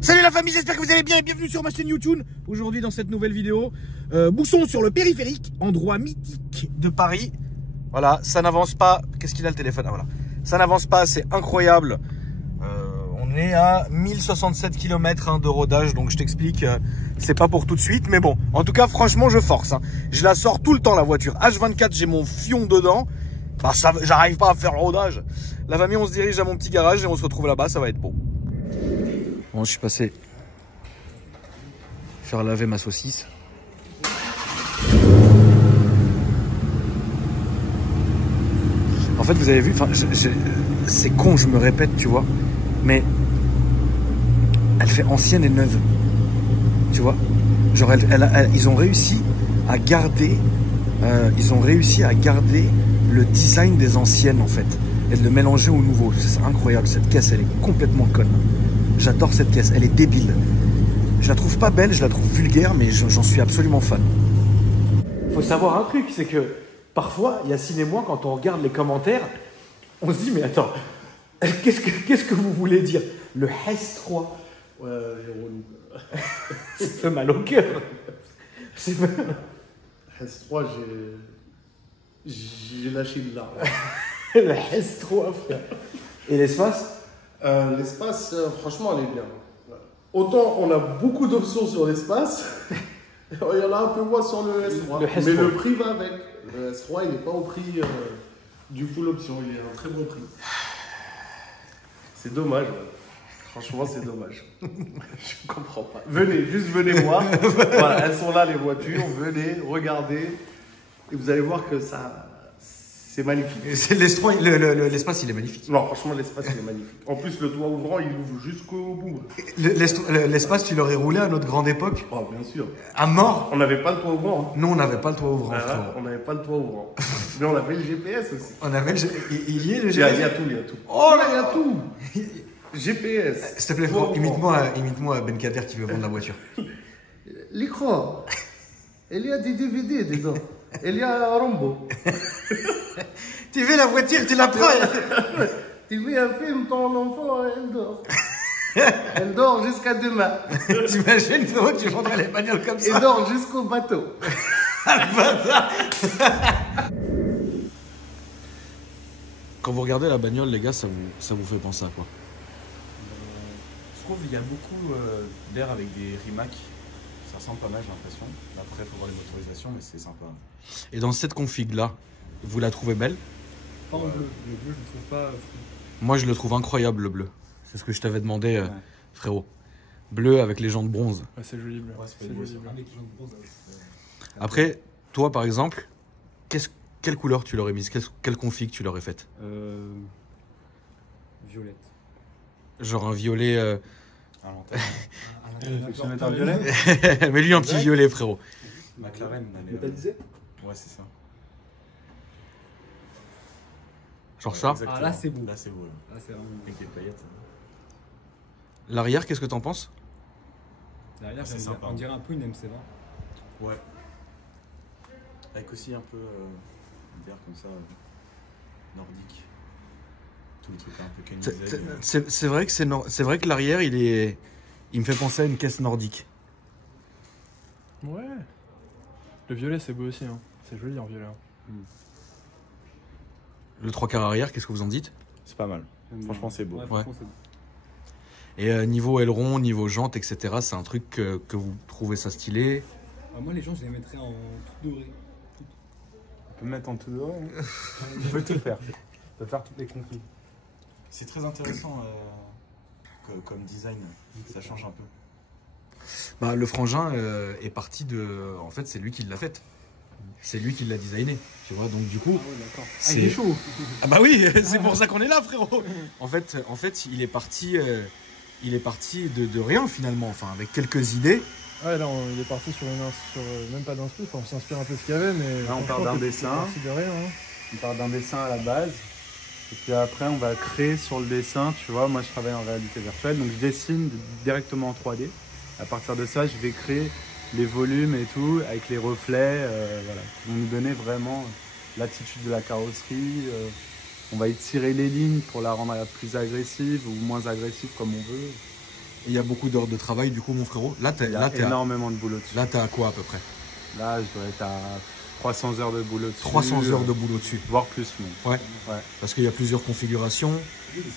Salut la famille, j'espère que vous allez bien et bienvenue sur ma chaîne YouTube. Aujourd'hui dans cette nouvelle vidéo, bouchon sur le périphérique, endroit mythique de Paris. Voilà, ça n'avance pas. Qu'est-ce qu'il a le téléphone? Ah, voilà. Ça n'avance pas, c'est incroyable. On est à 1067 km de rodage, donc je t'explique, c'est pas pour tout de suite. Mais bon, en tout cas, franchement, je force. Hein. Je la sors tout le temps la voiture. H24, j'ai mon fion dedans. Bah, j'arrive pas à faire le rodage. La famille, on se dirige à mon petit garage et on se retrouve là-bas, ça va être beau. Bon, je suis passé faire laver ma saucisse. En fait, vous avez vu, enfin, c'est con, je me répète, tu vois, mais elle fait ancienne et neuve, tu vois. Genre, ils ont réussi à garder, le design des anciennes, en fait, et de le mélanger au nouveau. C'est incroyable, cette caisse, elle est complètement conne. J'adore cette caisse, elle est débile. Je la trouve pas belle, je la trouve vulgaire, mais j'en suis absolument fan. Faut savoir un truc, c'est que parfois, Yacine et moi, quand on regarde les commentaires, on se dit, mais attends, qu'est-ce que vous voulez dire? Le Hess 3. Ouais, j'ai relou. Ça fait mal au cœur. Hess 3, j'ai lâché une larme. Le Hess 3, frère. Et l'espace? L'espace, franchement, elle est bien. Autant on a beaucoup d'options sur l'espace, il y en a un peu moins sur le S3. Mais le prix va avec. Le S3, il n'est pas au prix du full option, il est à un très bon prix. C'est dommage, ouais. Franchement, c'est dommage. Je comprends pas. Venez, juste venez voir. Voilà, elles sont là, les voitures. Venez, regardez. Et vous allez voir que ça... C'est magnifique. L'espace, il est magnifique. Non, franchement, l'espace, il est magnifique. En plus, le toit ouvrant, il ouvre jusqu'au bout. L'espace, tu l'aurais roulé à notre grande époque? Oh, bien sûr. À mort? On n'avait pas le toit ouvrant. Hein. Non, on n'avait pas le toit ouvrant. On n'avait pas le toit ouvrant. Mais on avait le GPS aussi. On avait il y est le Il y GPS? a tout, il y a tout. Oh là, il y a tout. GPS. S'il te plaît, imite-moi Ben Kader qui veut vendre la voiture. L'écran. Il y a des DVD dedans. Il y a Rambo. Tu veux la voiture, tu la prends. Tu veux un film, ton enfant, elle dort. Elle dort jusqu'à demain. T'imagines, frérot, tu vendrais les bagnoles comme ça. Elle dort jusqu'au bateau. Quand vous regardez la bagnole, les gars, ça vous fait penser à quoi? Je trouve qu'il y a beaucoup d'air avec des Rimac. Ça ressemble pas mal, j'ai l'impression. Après, il faut voir les motorisations, mais c'est sympa. Et dans cette config-là, vous la trouvez belle? Pas en bleu. Le bleu, je le trouve pas fou. Moi, je le trouve incroyable, le bleu. C'est ce que je t'avais demandé, frérot. Bleu avec les jantes bronze. Ouais, c'est joli, bleu. Ouais, c'est joli, bleu. Avec les jantes bronze. Après, toi, par exemple, quelle couleur tu l'aurais mise? Quelle config tu l'aurais faite? Violette. Genre un violet... À l'antenne. Tu veux mettre un violet? Mais lui, un petit violet, frérot. McLaren. Métallisé? Ouais, c'est ça. Genre ça. Exactement. Ah, là, c'est beau. Là, c'est beau. Ah, c'est vraiment Avec les paillettes. L'arrière, qu'est-ce que t'en penses? derrière, c'est sympa. on dirait un peu une MC20. Ouais. Avec aussi un peu d'air comme ça, nordique. Tous les trucs un peu canisés. C'est vrai que c'est vrai que l'arrière, il me fait penser à une caisse nordique. Ouais. Le violet, c'est beau aussi. Hein. C'est joli en violet. Le 3/4 arrière, qu'est-ce que vous en dites? C'est pas mal. Franchement, c'est beau. Ouais, Ouais. franchement, c'est beau. Et niveau aileron, niveau jante, etc., c'est un truc que vous trouvez ça stylé? Ah, moi, les gens, je les mettrais en tout doré. On peut mettre en tout doré. Hein. On peut tout faire. On peut faire toutes les conflits. C'est très intéressant comme design. Ça change un peu. Bah, le frangin est parti de... En fait, c'est lui qui l'a faite. C'est lui qui l'a designé, tu vois, donc du coup... Ah ouais, d'accord. Ah, c'est... il est chaud. Ah bah oui, c'est pour ça qu'on est là, frérot. En fait, il est parti de rien, finalement, enfin, avec quelques idées. Ouais, là, il est parti sur même pas d'instru. Enfin, on s'inspire un peu de ce qu'il y avait, mais... Là, on part d'un dessin. C'est de rien, hein. On part d'un dessin à la base. Et puis après, on va créer sur le dessin. Tu vois, moi, je travaille en réalité virtuelle. Donc, je dessine directement en 3D. À partir de ça, je vais créer les volumes et tout, avec les reflets, voilà, qui vont nous donner vraiment l'attitude de la carrosserie. On va étirer les lignes pour la rendre plus agressive ou moins agressive comme on veut. Et il y a beaucoup d'heures de travail, du coup, mon frérot. Là, Il y a énormément de boulot dessus. Là, t'es à quoi à peu près? Là, je dois être à 300 heures de boulot dessus. 300 heures de boulot dessus. Voire plus, même. Ouais. Parce qu'il y a plusieurs configurations,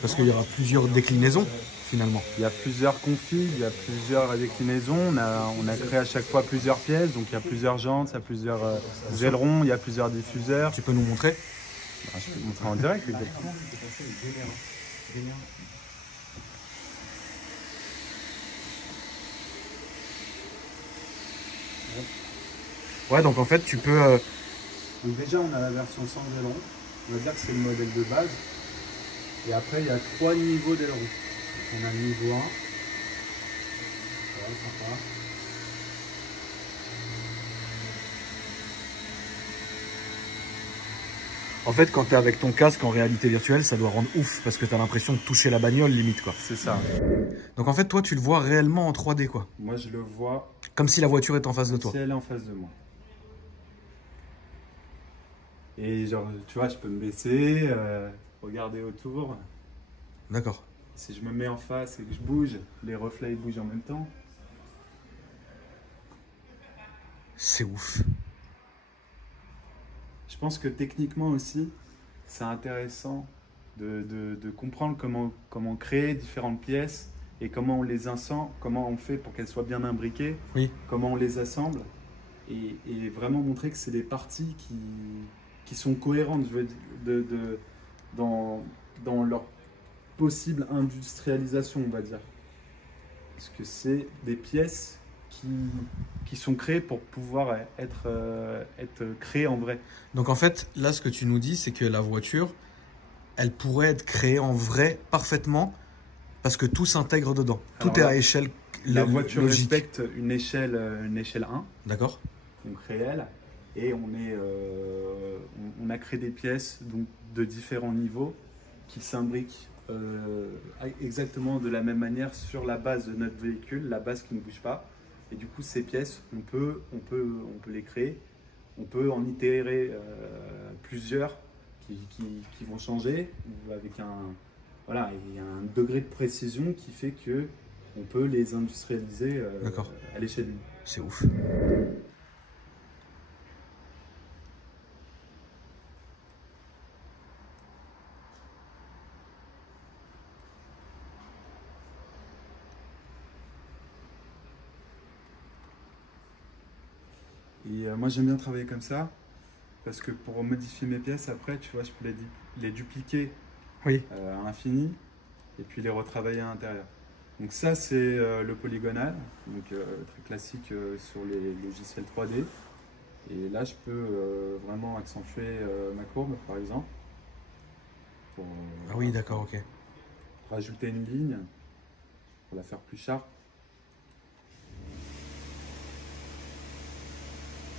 parce qu'il y aura plusieurs déclinaisons, finalement. Il y a plusieurs configs, il y a plusieurs déclinaisons. On a créé à chaque fois plusieurs pièces. Donc, il y a plusieurs jantes, il y a plusieurs ailerons, il y a plusieurs diffuseurs. Tu peux nous montrer? Je peux te montrer en direct, exactement. Ouais, donc en fait, tu peux... Donc déjà, on a la version sans aileron. On va dire que c'est le modèle de base. Et après, il y a 3 niveaux d'aileron. On a le niveau 1. Ouais, sympa. En fait, quand tu es avec ton casque en réalité virtuelle, ça doit rendre ouf parce que tu as l'impression de toucher la bagnole limite, quoi. C'est ça. Donc en fait, toi, tu le vois réellement en 3D, quoi. Moi, je le vois comme si la voiture est en face de toi. Si elle est en face de moi. Et genre, tu vois, je peux me baisser, regarder autour. D'accord. Si je me mets en face et que je bouge, les reflets ils bougent en même temps. C'est ouf. Je pense que techniquement aussi, c'est intéressant de comprendre comment créer différentes pièces et comment on les assemble, comment on fait pour qu'elles soient bien imbriquées, oui. Comment on les assemble et vraiment montrer que c'est des parties qui sont cohérentes dans leur possible industrialisation, on va dire. Parce que c'est des pièces qui sont créées pour pouvoir être créées en vrai. Donc en fait, là, ce que tu nous dis, c'est que la voiture, elle pourrait être créée en vrai parfaitement parce que tout s'intègre dedans. Alors tout est à échelle La voiture logique. respecte une échelle 1. D'accord. Donc réelle. Et on a créé des pièces donc, de différents niveaux qui s'imbriquent exactement de la même manière sur la base de notre véhicule, la base qui ne bouge pas. Et du coup, ces pièces, on peut les créer. On peut en itérer plusieurs qui vont changer avec il y a un degré de précision qui fait que on peut les industrialiser à l'échelle d'une. C'est ouf. Et moi j'aime bien travailler comme ça parce que pour modifier mes pièces après, tu vois, je peux les dupliquer à l'infini et puis les retravailler à l'intérieur. Donc ça c'est le polygonal, donc très classique sur les logiciels 3D. Et là je peux vraiment accentuer ma courbe par exemple. Pour, ah oui, d'accord, ok. Rajouter une ligne pour la faire plus sharp.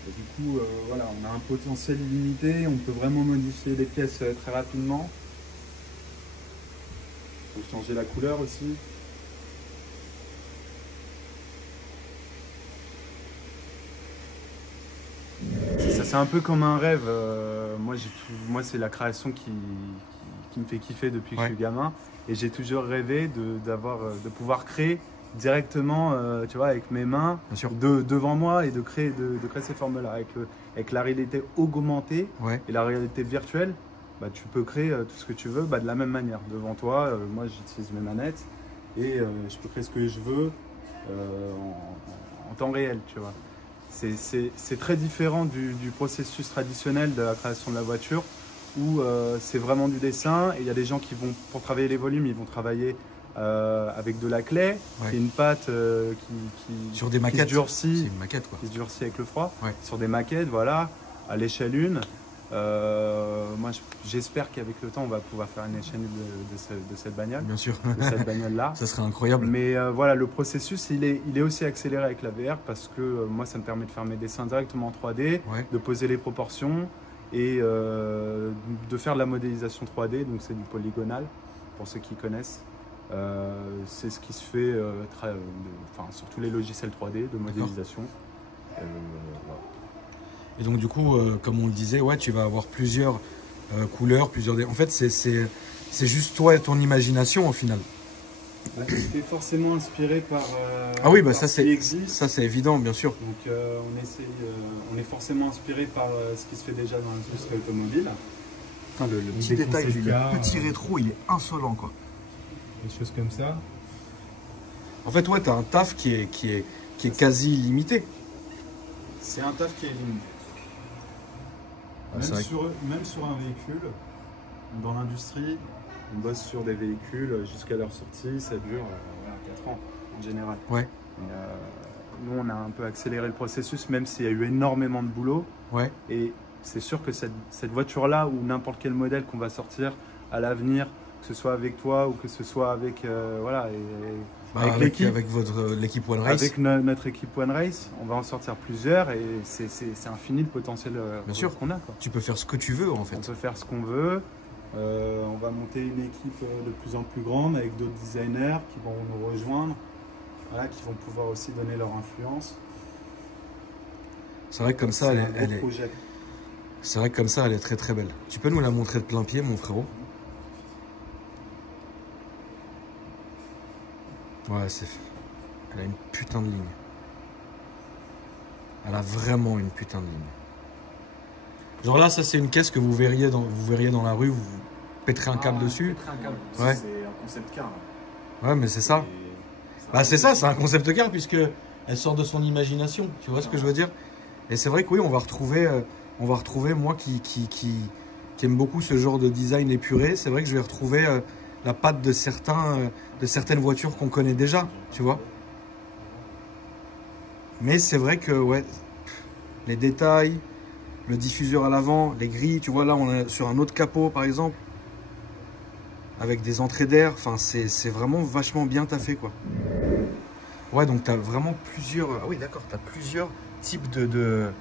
Et du coup, voilà, on a un potentiel illimité, on peut vraiment modifier les pièces très rapidement. On peut changer la couleur aussi. C'est un peu comme un rêve. Moi, c'est la création qui me fait kiffer depuis que je suis gamin. Et j'ai toujours rêvé de pouvoir créer directement, tu vois, avec mes mains devant moi et de créer ces formes-là. Avec la réalité augmentée et la réalité virtuelle, bah, tu peux créer tout ce que tu veux de la même manière. Devant toi, moi j'utilise mes manettes et je peux créer ce que je veux en temps réel, tu vois. C'est très différent du processus traditionnel de la création de la voiture où c'est vraiment du dessin et il y a des gens qui vont, pour travailler les volumes, ils vont travailler avec de la claie, qui est une pâte sur des maquettes, qui se durcit, c'est une maquette, quoi. Qui se durcit avec le froid, sur des maquettes, voilà, à l'échelle 1. Moi, j'espère qu'avec le temps, on va pouvoir faire une échelle de cette bagnole. Bien sûr. De cette bagnole-là. Ça serait incroyable. Mais voilà, le processus, il est aussi accéléré avec la VR parce que moi, ça me permet de faire mes dessins directement en 3D, de poser les proportions et de faire de la modélisation 3D. Donc, c'est du polygonal, pour ceux qui connaissent. C'est ce qui se fait sur tous les logiciels 3D de modélisation. Voilà. Et donc du coup, comme on le disait, tu vas avoir plusieurs couleurs, En fait, c'est juste toi et ton imagination au final. J'étais forcément inspiré par. Ah oui, bah par ça ce qui existe. c'est évident, bien sûr. Donc on est forcément inspiré par ce qui se fait déjà dans l'industrie automobile. Le petit détail, le petit rétro, il est insolent quoi. Des choses comme ça. En fait, ouais, t'as un taf qui est quasi illimité. C'est un taf qui est limité. Même sur un véhicule, dans l'industrie, on bosse sur des véhicules jusqu'à leur sortie, ça dure 4 ans en général. Ouais. Nous, on a un peu accéléré le processus, même s'il y a eu énormément de boulot. Ouais. Et c'est sûr que cette voiture-là, ou n'importe quel modèle qu'on va sortir à l'avenir, que ce soit avec toi ou que ce soit avec avec l'équipe, avec l'équipe One Race. Avec notre équipe One Race, on va en sortir plusieurs et c'est infini le potentiel qu'on a. Quoi. Tu peux faire ce que tu veux en fait. On peut faire ce qu'on veut. On va monter une équipe de plus en plus grande avec d'autres designers qui vont nous rejoindre, qui vont pouvoir aussi donner leur influence. C'est vrai que comme ça, c'est vrai que comme ça, elle est très très belle. Tu peux nous la montrer de plein pied, mon frérot? Ouais, elle a une putain de ligne. Elle a vraiment une putain de ligne. Genre là, ça c'est une caisse que vous verriez dans la rue, vous péterez un câble dessus. Un câble. Ouais. C'est un concept car. Ouais, mais c'est ça. Bah c'est ça, c'est un concept car puisque elle sort de son imagination. Tu vois ce que je veux dire? Et c'est vrai que oui, on va retrouver moi qui aime beaucoup ce genre de design épuré. C'est vrai que je vais retrouver la patte de certaines voitures qu'on connaît déjà, tu vois. Mais c'est vrai que ouais, les détails, le diffuseur à l'avant, les grilles, tu vois là on est sur un autre capot par exemple, avec des entrées d'air, enfin c'est vraiment vachement bien taffé quoi. Ouais, donc tu as vraiment plusieurs, ah oui d'accord, tu as plusieurs types de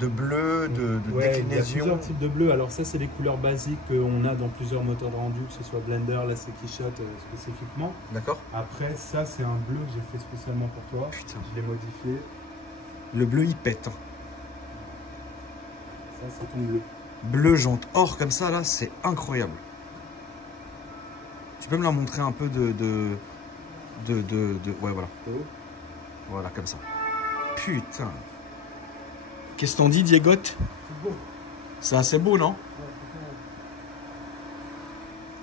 bleu, de déclinaison. Il y a plusieurs types de bleu. Alors ça, c'est les couleurs basiques qu'on a dans plusieurs moteurs de rendu, que ce soit Blender, la Shot spécifiquement. D'accord. Après, ça, c'est un bleu que j'ai fait spécialement pour toi. Putain. Je l'ai modifié. Le bleu, il pète. Ça, c'est ton bleu. Bleu jante or comme ça, là, c'est incroyable. Tu peux me la montrer un peu ouais, voilà. Voilà, comme ça. Putain. Qu'est-ce qu'on dit, Diego? C'est assez beau, non?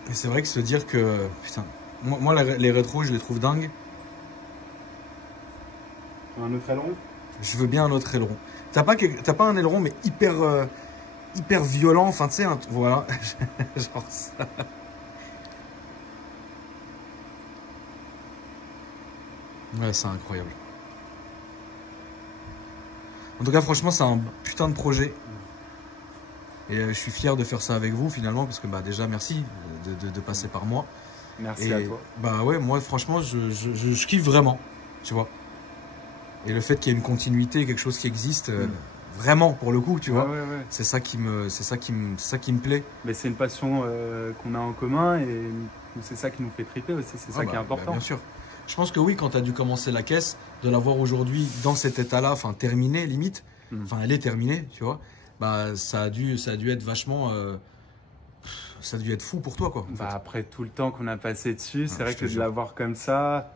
Et c'est vrai que se dire que... Putain, moi les rétros, je les trouve dingues. Un autre aileron? Je veux bien un autre aileron. T'as pas un aileron, mais hyper violent. Enfin, tu sais, voilà. Genre ça. Ouais, c'est incroyable. En tout cas, franchement, c'est un putain de projet. Et je suis fier de faire ça avec vous, finalement, parce que bah, déjà, merci de passer par moi. Merci à toi. Bah ouais, moi, franchement, je kiffe vraiment, tu vois. Et le fait qu'il y ait une continuité, quelque chose qui existe, vraiment, pour le coup, tu vois. Ouais. C'est ça qui me plaît. Mais c'est une passion qu'on a en commun et c'est ça qui nous fait triper aussi. C'est ça qui est important. Bah, bien sûr. Je pense que oui, quand tu as dû commencer la caisse, de la voir aujourd'hui dans cet état-là, enfin terminée limite, enfin elle est terminée, tu vois, bah ça a dû être vachement, ça a dû être fou pour toi quoi. Bah, après tout le temps qu'on a passé dessus, c'est vrai que de la voir comme ça,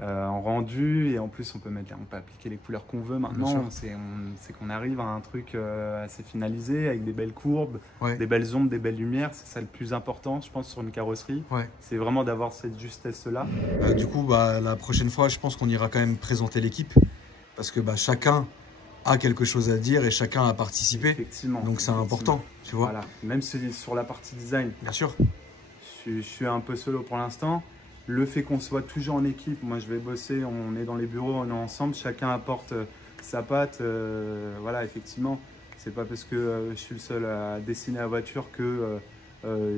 en rendu, et en plus on peut appliquer les couleurs qu'on veut maintenant, c'est qu'on arrive à un truc assez finalisé, avec des belles courbes, des belles ombres, des belles lumières, c'est ça le plus important je pense sur une carrosserie, c'est vraiment d'avoir cette justesse-là. Du coup, bah, la prochaine fois, je pense qu'on ira quand même présenter l'équipe, parce que bah, chacun a quelque chose à dire et chacun a participé, effectivement, donc c'est important, tu vois. Voilà. Même sur la partie design, bien sûr, je suis un peu solo pour l'instant. Le fait qu'on soit toujours en équipe, moi je vais bosser, on est dans les bureaux, on est ensemble, chacun apporte sa patte. Voilà, effectivement, c'est pas parce que je suis le seul à dessiner la voiture que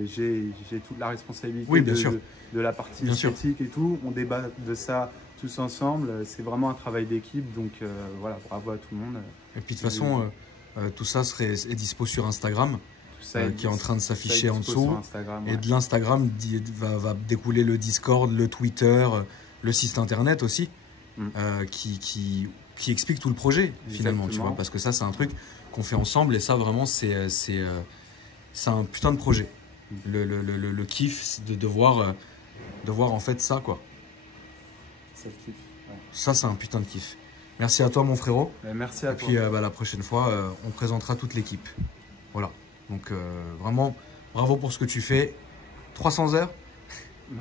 j'ai toute la responsabilité de la partie esthétique et tout. On débat de ça tous ensemble, c'est vraiment un travail d'équipe, donc voilà, bravo à tout le monde. Et puis de toute façon, tout ça est dispo sur Instagram. Qui est en train de s'afficher en dessous. Et de l'Instagram va découler le Discord, le Twitter, le site internet aussi, qui explique tout le projet finalement, tu vois, parce que ça c'est un truc qu'on fait ensemble et ça vraiment c'est un putain de projet. Le kiff de voir de voir en fait ça, quoi. Ça kiffe. Ouais. Ça, c'est un putain de kiff. Merci à toi, mon frérot. Merci à Et toi. puis, la prochaine fois, on présentera toute l'équipe. Voilà. Donc, vraiment, bravo pour ce que tu fais. 300 heures? Ouais,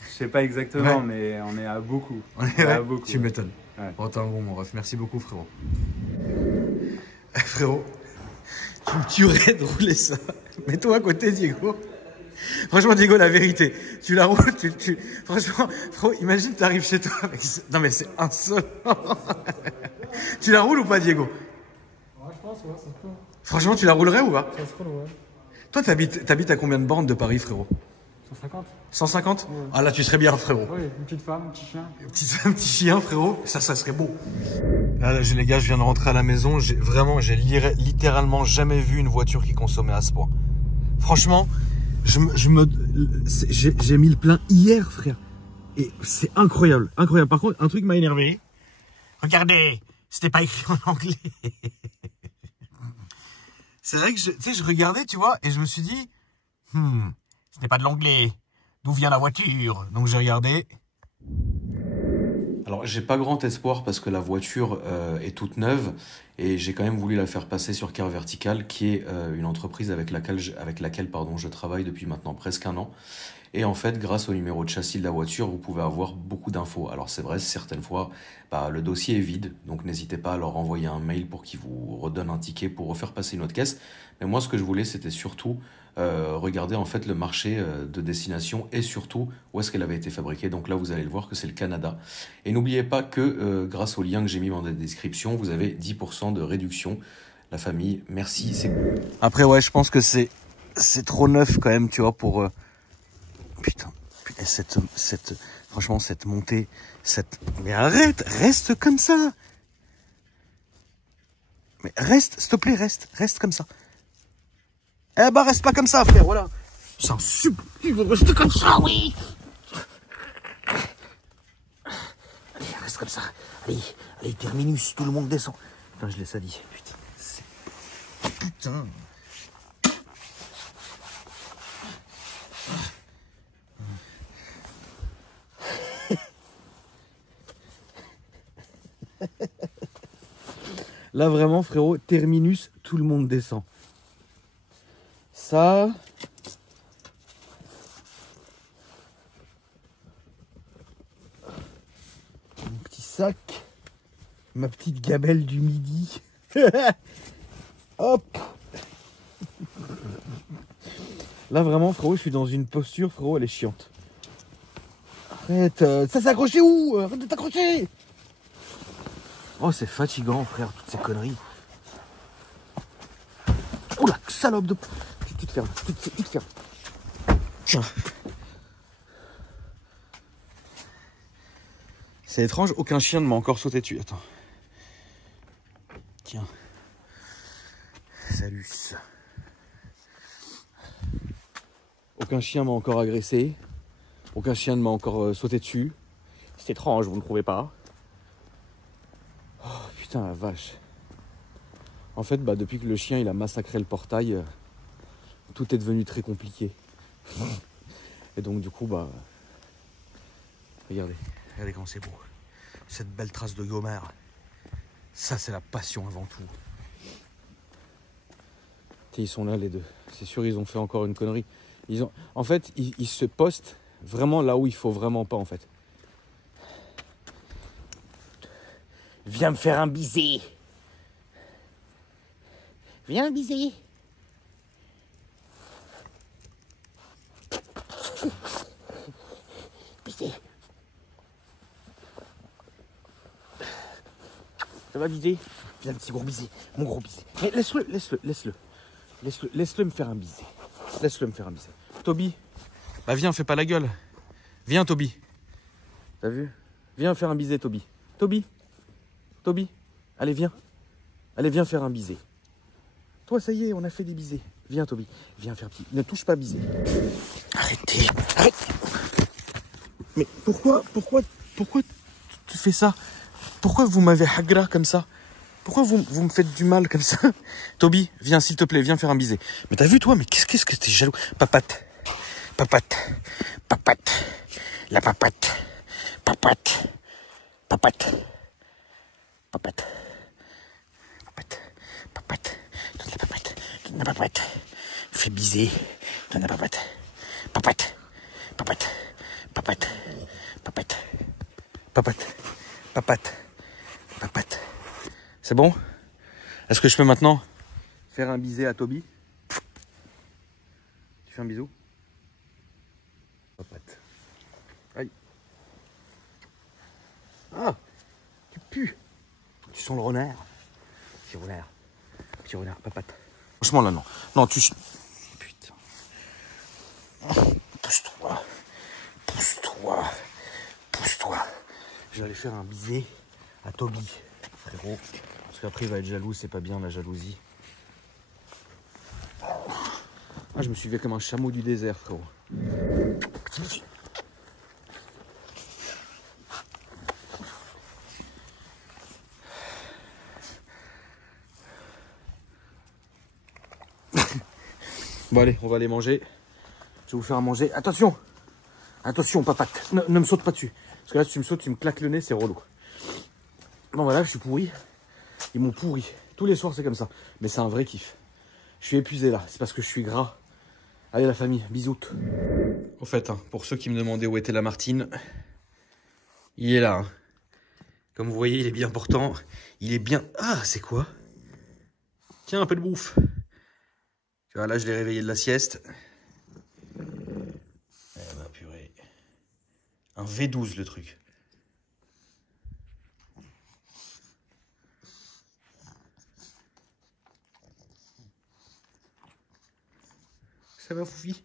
je sais pas exactement, ouais. Mais on est à beaucoup. On est à beaucoup. Tu m'étonnes. Ouais. Bon, t'es un bon, mon ref. Merci beaucoup, frérot. Frérot, tu me tuerais de rouler ça. Mets-toi à côté, Diego. Franchement, Diego, la vérité, tu la roules, franchement, frérot, imagine, t'arrives chez toi avec... Non, mais c'est insolent. Tu la roules ou pas, Diego? Ouais, je pense, ouais, ça se peut. Franchement, tu la roulerais ou pas? Ça se peut, ouais. Toi, t'habites à combien de bornes de Paris, frérot? 150. 150? Ouais. Ah, là, tu serais bien, frérot. Oui, une petite femme, un petit chien. Un petit chien, frérot, ça serait beau. Là, les gars, je viens de rentrer à la maison. J'ai littéralement jamais vu une voiture qui consommait à ce point. Franchement, j'ai mis le plein hier, frère. Et c'est incroyable, incroyable. Par contre, un truc m'a énervé. Regardez, c'était pas écrit en anglais. C'est vrai que je regardais, tu vois, et je me suis dit, ce n'est pas de l'anglais. D'où vient la voiture? Donc j'ai regardé. Alors j'ai pas grand espoir parce que la voiture est toute neuve et j'ai quand même voulu la faire passer sur Car Vertical, qui est une entreprise avec laquelle je travaille depuis maintenant presque un an. Et en fait, grâce au numéro de châssis de la voiture, vous pouvez avoir beaucoup d'infos. Alors c'est vrai, certaines fois, le dossier est vide, donc n'hésitez pas à leur envoyer un mail pour qu'ils vous redonnent un ticket pour refaire passer une autre caisse. Mais moi, ce que je voulais, c'était surtout regarder en fait le marché de destination et surtout où est-ce qu'elle avait été fabriquée. Donc là, vous allez le voir que c'est le Canada. Et n'oubliez pas que grâce au lien que j'ai mis dans la description, vous avez 10% de réduction. La famille, merci. Après, ouais, je pense que c'est trop neuf quand même, tu vois, pour... Putain, franchement, cette montée, mais arrête, reste comme ça. Mais reste, s'il te plaît, reste comme ça. Eh ben, reste pas comme ça, frère, voilà. C'est un super... Reste comme ça, oui. Allez, reste comme ça. Allez, terminus, tout le monde descend. Putain, je l'ai sali. Putain. Là, vraiment, frérot, terminus, tout le monde descend. Ça... Mon petit sac. Ma petite gamelle du midi. Hop. Là, vraiment, frérot, je suis dans une posture, frérot, elle est chiante. Arrête, ça s'est accroché où? Arrête de t'accrocher. Oh, c'est fatigant, frère, toutes ces conneries. Oula, salope de... Tu te fermes, tu te fermes. Tiens. C'est étrange, aucun chien ne m'a encore sauté dessus. Attends. Tiens. Salut. Aucun chien m'a encore agressé. Aucun chien ne m'a encore sauté dessus. C'est étrange, vous ne trouvez pas? Oh putain, la vache. En fait, depuis que le chien il a massacré le portail, tout est devenu très compliqué. Et donc du coup, regardez comment c'est beau. Cette belle trace de Gomer. Ça, c'est la passion avant tout. Et ils sont là les deux. C'est sûr, ils ont fait encore une connerie. En fait, ils se postent vraiment là où il faut vraiment pas en fait. Viens me faire un baiser. Viens un baiser. Baiser. Ça va baiser? Viens un petit gros baiser. Mon gros baiser. Mais laisse-le me faire un baiser. Laisse-le me faire un baiser. Toby. Viens, fais pas la gueule. Viens, Toby. T'as vu? Viens faire un baiser, Toby. Toby, allez, viens. Allez, viens faire un baiser. Toi, ça y est, on a fait des baisers. Viens, Toby. Viens faire petit. Ne touche pas baiser. Arrêtez. Arrête. Mais pourquoi tu fais ça? Pourquoi vous m'avez hagra comme ça? Pourquoi vous me faites du mal comme ça? Toby, viens, s'il te plaît, viens faire un baiser. Mais t'as vu, toi? Mais qu'est-ce que t'es jaloux? Papate, Papate. Papate. La papate. Papate. Papate. Papate. Papate. Papate. Donne la papate. Donne la papate. Fais biser. Donne la papate. Papate. Papate. Papate. Papate. Papate. Papate. Papate. C'est bon? Est-ce que je peux maintenant faire un bisé à Toby? Tu fais un bisou? Papate. Aïe. Ah, tu pues. Tu sens le renard. Petit renard. Petit renard, papate. Franchement, là, non. Non, tu... Putain. Pousse-toi. Pousse-toi. Pousse-toi. Je vais aller faire un bisé à Toby, frérot. Parce qu'après, il va être jaloux. C'est pas bien, la jalousie. Ah, je me suis fait comme un chameau du désert, frérot. Bon allez, on va aller manger. Je vais vous faire à manger. Attention! Attention, papate. Ne me saute pas dessus. Parce que là, si tu me sautes, tu me claques le nez, c'est relou. Bon voilà, je suis pourri. Ils m'ont pourri. Tous les soirs, c'est comme ça. Mais c'est un vrai kiff. Je suis épuisé là. C'est parce que je suis gras. Allez la famille, bisous. Au fait, hein, pour ceux qui me demandaient où était la Martine, il est là. Hein. Comme vous voyez, il est bien portant. Il est bien... Ah, c'est quoi? Tiens, un peu de bouffe. Tu vois, là, je l'ai réveillé de la sieste. Eh ben, purée. Un V12, le truc. Ça va, Foufi?